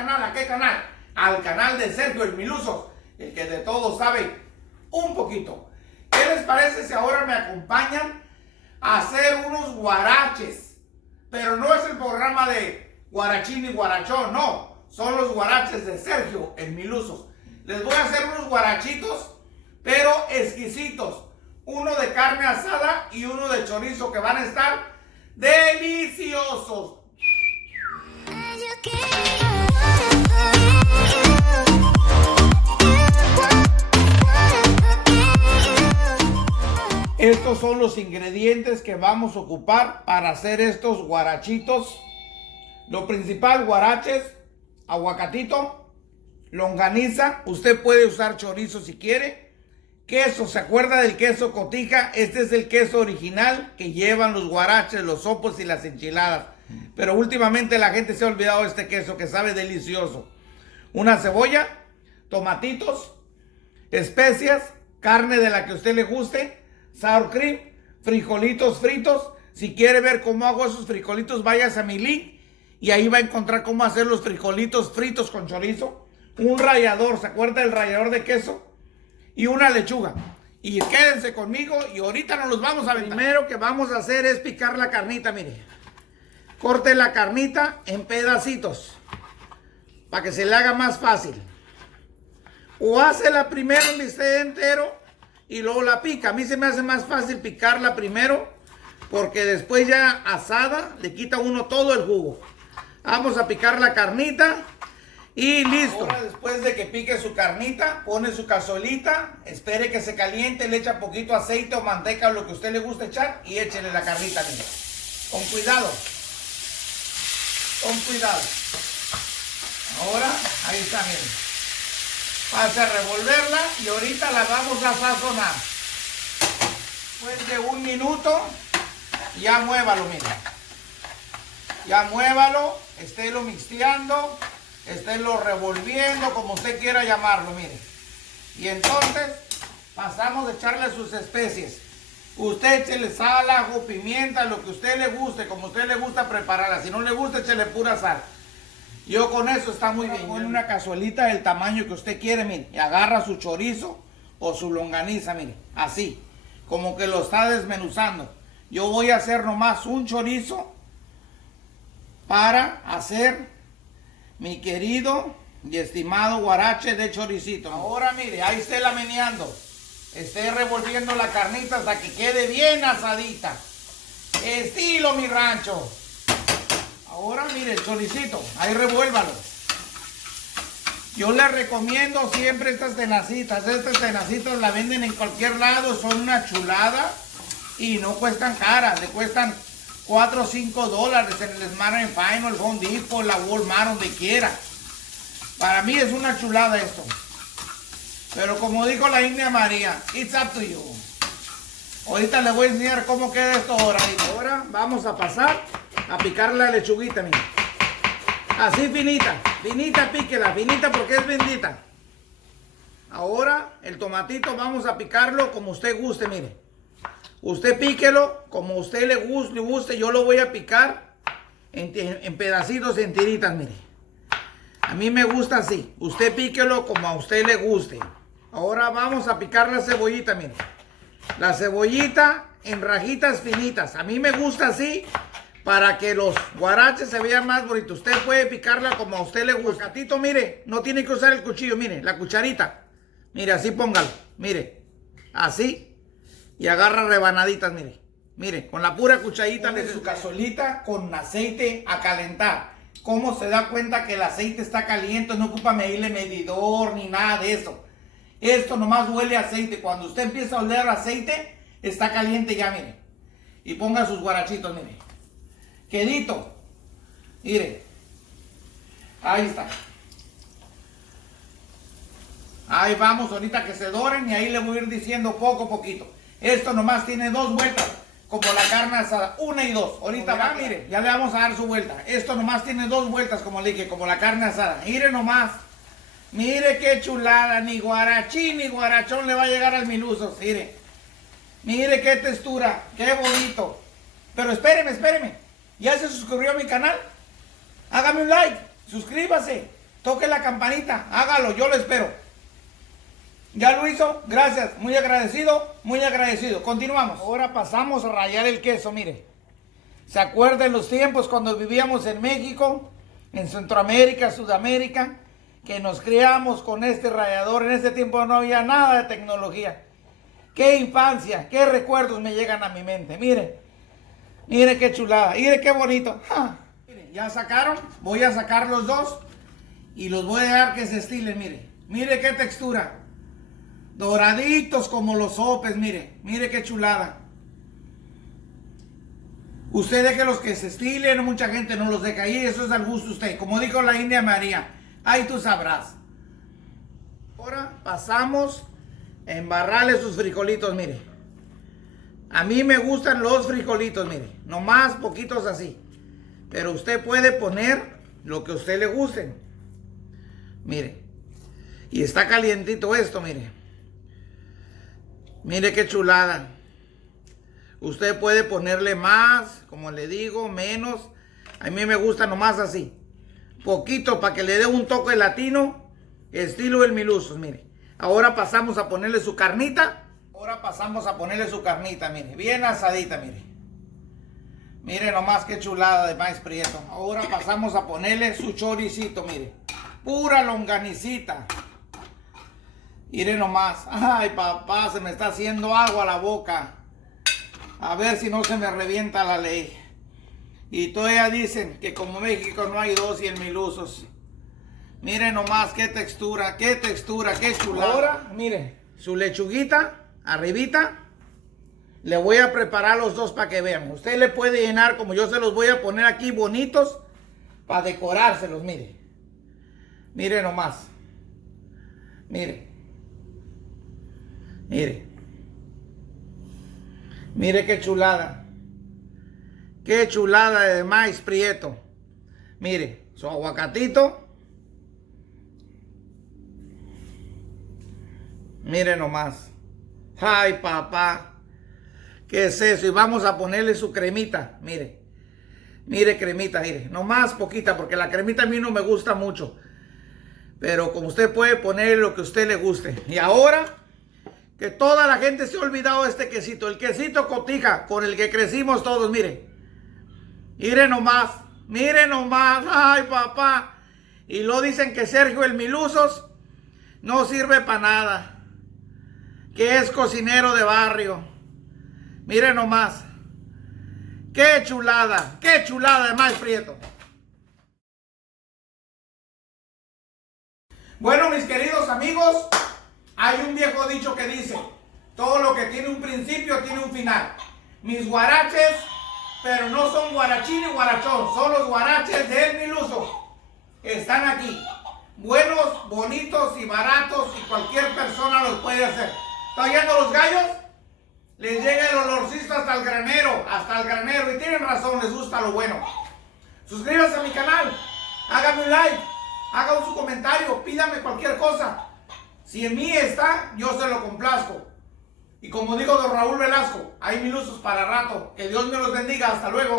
canal? ¿A qué canal? Al canal de Sergio el Miluso, el que de todo sabe un poquito. ¿Qué les parece si ahora me acompañan a hacer unos guaraches? Pero no es el programa de guarachín y guarachón, no. Son los guaraches de Sergio el Miluso. Les voy a hacer unos guarachitos, pero exquisitos. Uno de carne asada y uno de chorizo que van a estar deliciosos. Estos son los ingredientes que vamos a ocupar para hacer estos guarachitos. Lo principal, guaraches, aguacatito, longaniza. Usted puede usar chorizo si quiere. Queso, ¿se acuerda del queso cotija? Este es el queso original que llevan los guaraches, los sopos y las enchiladas. Pero últimamente la gente se ha olvidado de este queso que sabe delicioso. Una cebolla, tomatitos, especias, carne de la que a usted le guste, sour cream, frijolitos fritos. Si quiere ver cómo hago esos frijolitos, váyase a mi link y ahí va a encontrar cómo hacer los frijolitos fritos con chorizo. Un rallador, ¿se acuerda del rallador de queso? Y una lechuga. Y quédense conmigo y ahorita nos los vamos a ver. Primero que vamos a hacer es picar la carnita, mire. Corte la carnita en pedacitos para que se le haga más fácil. O hácela primero en bistec entero y luego la pica. A mí se me hace más fácil picarla primero porque después ya asada le quita uno todo el jugo. Vamos a picar la carnita. Y listo. Ahora, después de que pique su carnita, pone su cazuelita, espere que se caliente, le echa poquito aceite o manteca o lo que a usted le guste echar y échele la carnita, mire. Con cuidado. Con cuidado. Ahora, ahí está, mire. Pase a revolverla y ahorita la vamos a sazonar. Después de un minuto, ya muévalo, mire. Ya muévalo, estélo mixteando. Esténlo revolviendo, como usted quiera llamarlo, mire. Y entonces pasamos a echarle sus especies. Usted échele sal, ajo, pimienta, lo que a usted le guste, como a usted le gusta prepararla. Si no le gusta, échele pura sal. Yo con eso está muy bien. Pone una cazuelita del tamaño que usted quiere, mire. Y agarra su chorizo o su longaniza, mire. Así, como que lo está desmenuzando. Yo voy a hacer nomás un chorizo para hacer mi querido y estimado guarache de choricito. Ahora mire, ahí esté la meneando. Esté revolviendo la carnita hasta que quede bien asadita. Estilo mi rancho. Ahora mire el choricito, ahí revuélvalo. Yo les recomiendo siempre estas tenacitas. Estas tenacitas la venden en cualquier lado, son una chulada y no cuestan caras, le cuestan 4 o 5 dólares en el Smart & Final, el Home Depot, la Walmart, donde quiera. Para mí es una chulada esto. Pero como dijo la India María, it's up to you. Ahorita les voy a enseñar cómo queda esto ahora. Ahora vamos a pasar a picar la lechuguita, mira. Así finita, finita píquela, finita porque es bendita. Ahora el tomatito vamos a picarlo como usted guste, mire. Usted píquelo como a usted le guste. Yo lo voy a picar en pedacitos, en tiritas, mire. A mí me gusta así. Usted píquelo como a usted le guste. Ahora vamos a picar la cebollita, mire. La cebollita en rajitas finitas. A mí me gusta así para que los guaraches se vean más bonitos. Usted puede picarla como a usted le gusta. Gatito, mire, no tiene que usar el cuchillo, mire, la cucharita. Mire, así póngalo, mire. Así. Y agarra rebanaditas, mire. Mire, con la pura cucharita de su cazuelita con aceite a calentar. ¿Cómo se da cuenta que el aceite está caliente? No ocupa medirle medidor ni nada de eso. Esto nomás huele a aceite. Cuando usted empieza a oler aceite, está caliente ya, mire. Y ponga sus guarachitos, mire. Quedito. Mire. Ahí está. Ahí vamos, ahorita que se doren y ahí le voy a ir diciendo poco a poquito. Esto nomás tiene 2 vueltas, como la carne asada, 1 y 2. Ahorita va, mire, ya le vamos a dar su vuelta. Esto nomás tiene 2 vueltas, como le dije, como la carne asada. Mire nomás, mire qué chulada, ni guarachín ni guarachón le va a llegar al Miluso. Mire, mire qué textura, qué bonito. Pero espéreme, ¿ya se suscribió a mi canal? Hágame un like, suscríbase. toque la campanita, hágalo, yo lo espero. ¿Ya lo hizo? Gracias, muy agradecido, muy agradecido. Continuamos. Ahora pasamos a rallar el queso, mire. ¿Se acuerdan los tiempos cuando vivíamos en México, en Centroamérica, Sudamérica, que nos criamos con este rallador? En ese tiempo no había nada de tecnología. Qué infancia, qué recuerdos me llegan a mi mente. Mire, mire qué chulada, mire qué bonito. ¡Ja! Mire, ya sacaron, voy a sacar los dos y los voy a dejar que se estilen, mire. Mire qué textura. Doraditos como los sopes, mire, mire qué chulada. Usted deje los que se estilen, mucha gente no los deja ahí, eso es al gusto de usted. Como dijo la India María, ahí tú sabrás. Ahora pasamos a embarrarle sus frijolitos, mire. A mí me gustan los frijolitos, mire, nomás poquitos así. Pero usted puede poner lo que a usted le guste. Mire, y está calientito esto, mire. Mire qué chulada. Usted puede ponerle más, como le digo, menos. A mí me gusta nomás así. Poquito para que le dé un toque latino, estilo el Milusos, mire. Ahora pasamos a ponerle su carnita. Ahora pasamos a ponerle su carnita, mire. Bien asadita, mire. Mire nomás qué chulada de maíz prieto. Ahora pasamos a ponerle su choricito, mire. Pura longanicita. Mire nomás. Ay, papá, se me está haciendo agua a la boca. A ver si no se me revienta la ley. Y todavía dicen que como México no hay dos y en Milusos. Miren nomás qué textura, qué chulada. Ahora, mire, su lechuguita, arribita. Le voy a preparar los dos para que vean. Usted le puede llenar como yo se los voy a poner aquí bonitos para decorárselos, mire. Mire nomás. Mire. Mire. Mire qué chulada. Qué chulada de maíz prieto. Mire, su aguacatito. Mire nomás. Ay, papá. ¿Qué es eso? Y vamos a ponerle su cremita. Mire. Mire cremita, mire. Nomás poquita, porque la cremita a mí no me gusta mucho. Pero como usted puede poner lo que a usted le guste. Y ahora que toda la gente se ha olvidado de este quesito. El quesito Cotija, con el que crecimos todos, mire. Mire nomás. Mire nomás. Ay, papá. Y lo dicen que Sergio el Milusos no sirve para nada. Que es cocinero de barrio. Mire nomás. Qué chulada de maíz prieto. Bueno, mis queridos amigos, hay un viejo dicho que dice, todo lo que tiene un principio tiene un final. Mis guaraches, pero no son guarachín y guarachón, son los guaraches del Miluso. Están aquí. Buenos, bonitos y baratos y cualquier persona los puede hacer. ¿Está oyendo los gallos? Les llega el olorcito hasta el granero. Y tienen razón, les gusta lo bueno. Suscríbanse a mi canal, háganme un like, hagan su comentario, pídame cualquier cosa. Si en mí está, yo se lo complazco. Y como digo don Raúl Velasco, hay Milusos para rato. Que Dios me los bendiga, hasta luego.